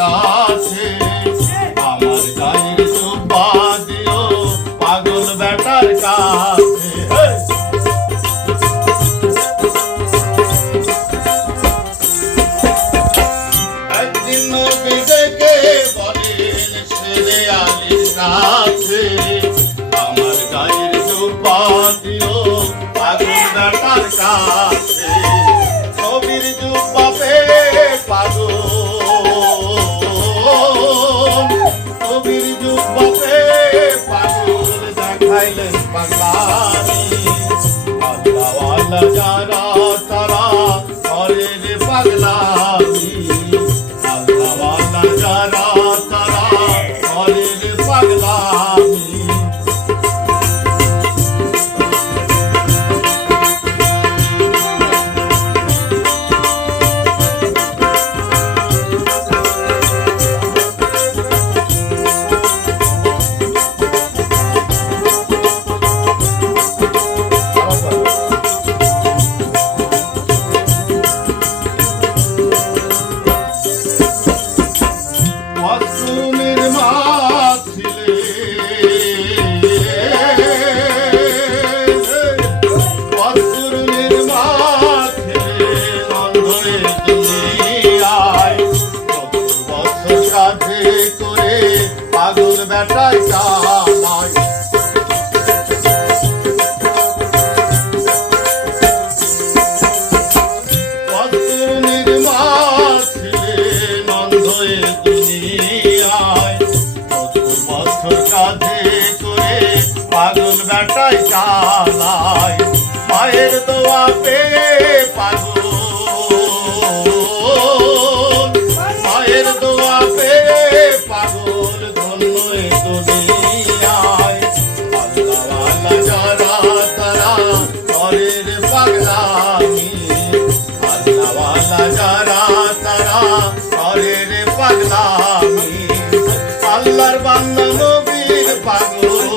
কাছে আমার গায়ের জুব্বা দিও পাগল বেটার কাছে একদিন নবী ডেকে বলেন শেরে আলীর কাছে আমার গায়ের জুব্বা দিও পাগল বেটার কাছে নবীর জুব্বা পেয়ে পাগল নবীর জুব্বা পেয়ে পাগল দেখাইলেন পাগলামি আল্লাহওয়ালা যারা তারা করে রে পাগলামি আল্লাহওয়ালা যারা তারা করে রে পাগলামি মাসুমের মা ছিলে মাসুমের মা ছিলে অন্ধের দুনিয়ায় 70 বছর সাধে করে পাগল বেটায় চালায় মাসুমের মা ছিলেন অন্ধের দুনিয়ায় 70 বছর কাঁধে করে পাগল বেটায় চালায় মায়ের দোয়া পেয়ে পাগল মায়ের দোয়া পেয়ে পাগল ধন্য এ দুনিয়ায় আল্লাহওয়ালা যারা তারা করে রে পাগলামি আল্লাহওয়ালা যারা তারা করে রে পাগলামি আল্লাহর বান্দা নবীর পাগল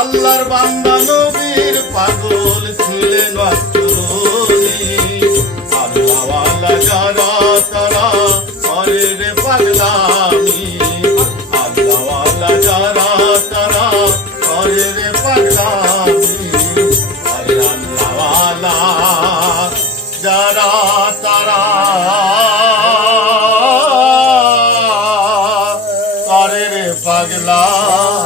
আল্লাহর বান্দা নবীর পাগল ছিলেন অতরুণী আল্লাহওয়ালা যারা তারা করে রে পাগলামি আল্লাহওয়ালা যারা তারা করে রে পাগলামি আল্লাহওয়ালা যারা তারা করে রে পাগলামি